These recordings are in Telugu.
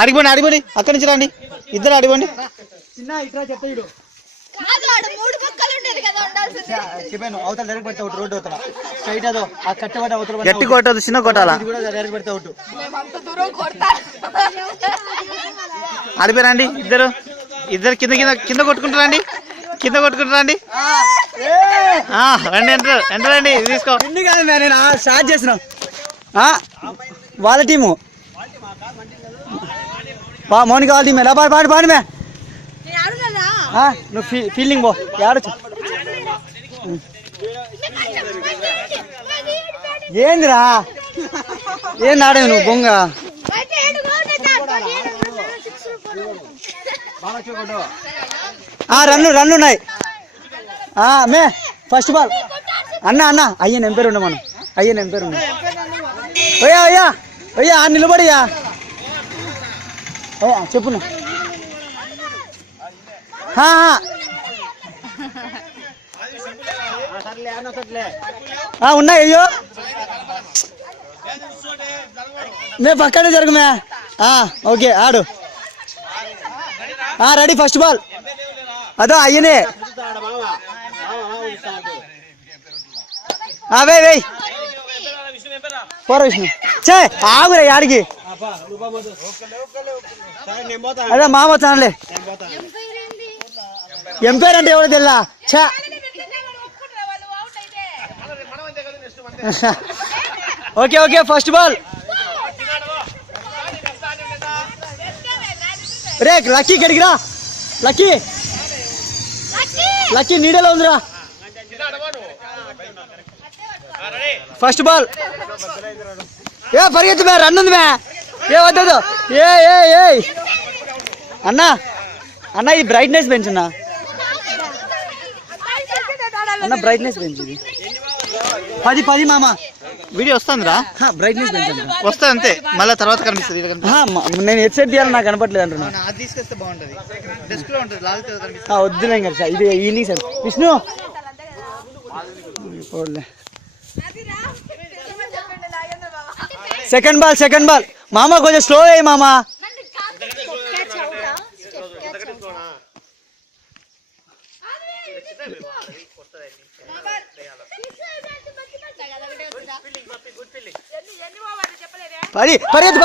అడిగిపోండి అడిగిపోండి అక్కడి నుంచి రండి ఇద్దరు అడిగిపోండి చిన్న ఇట్లా చెప్తాడు చెప్పాను అవతల డైరెక్ట్ పెడతా రోడ్డు అవతల స్ట్రైట్ అదో ఆ కట్టబడి అవతల గట్టి కొట్టదు చిన్న కొట్టాలా డైరెక్ట్ పెడతా అవుట్ అడిపోరండి ఇద్దరు ఇద్దరు కింద కింద కింద కొట్టుకుంటారండి కింద కొట్టుకుంటారండి రండి ఎంటర్ ఎంటరండి తీసుకో ఇన్ని కాదు నేను స్టార్ట్ చేసిన వాళ్ళ టీము మౌనిక వాళ్ళ టీమే పాడు పాడు పాడు మే నువ్వు ఫీల్డింగ్ పో ఆడచ్చు ఏందిరా ఏంది ఆడేవి నువ్వు బొంగ రన్ను రన్ను ఉన్నాయి మే ఫస్ట్ బాల్ అన్న అన్న అయ్యా నేను పేరు ఉన్నా మనం అయ్యా నేను పేరు ఉన్నా అయ్యా అయ్యా అయ్యా నిలబడియా అయ్యా చెప్పు ఉన్నాయి అయ్యో మే పక్కనే జరుగుమే ఓకే ఆడు రెడీ ఫస్ట్ బాల్ అదో అయ్యనే వేయ్ పోరా విష్ణు చే ఆగురా యాడికి అదే మామ చాలే ఎంపైర్ అంటే ఎవరో తెల్లా చా ఓకే ఓకే ఫస్ట్ బాల్ రే లక్కీ గడిగిరా లక్కీ లక్కీ నీడలో ఉందిరా ఫస్ట్ బాల్ పరిగెత్తు మే రన్ ఉంది మే వద్దు ఏ అన్నా అన్న ఇది బ్రైట్నెస్ పెంచున్నా అన్న బ్రైట్నెస్ పెంచు 10 మామ వీడియో వస్తుందిరా బ్రైట్నెస్ పెంచండి వస్తుంది అంతే మళ్ళీ తర్వాత కనిపిస్తుంది నేను హెడ్సెట్ తీయాలని నాకు కనపట్లేదు అంటున్నా తీసుకొస్తే బాగుంటుంది డెస్క్ లో ఉంటుంది వద్దులే ఇంకా సార్ ఇది evening sir Vishnu second ball మామ కొంచెం స్లో అయ్యి మామ పరిగెత్తు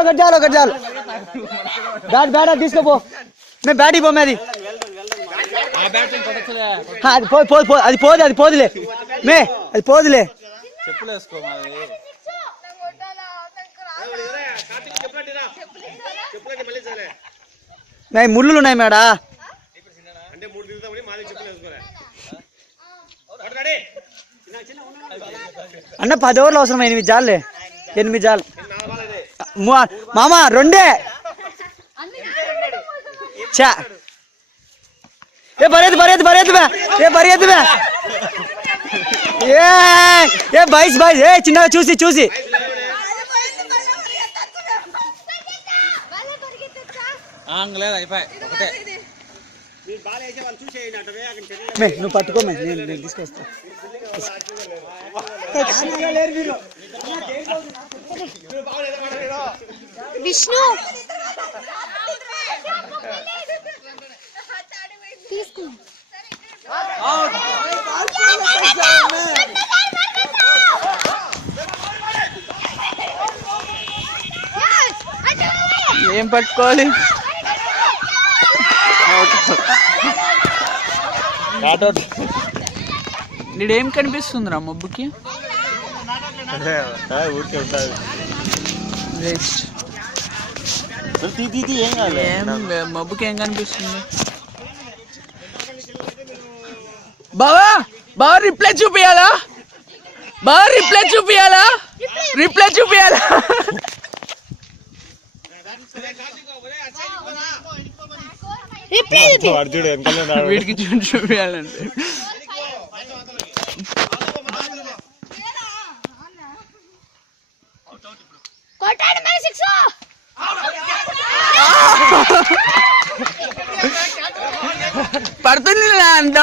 ఒకటి చాలు బ్యాట్ తీసుకోపో మేము బ్యాట్ ఇవ్వమే అది పోదులే మే అది పోదులే ముళ్ళు ఉన్నాయి మేడా అన్న 10 ఓవర్లు అవసరం 8 జాలే 8 జాలు మామ 2 చా పరిగెత్తు బాయ్స్ చిన్నగా చూసి నువ్వు పట్టుకో నేను తీసుకొస్తా విష్ణు తీసుకో ఏం పట్టుకోవాలి నీడేం కనిపిస్తుందిరా మబ్బుకి మబ్బుకి ఏం కనిపిస్తుంది బావా రిప్లై చూపియాలా వీడికి చూపించాలంటే పడుతుంది అంత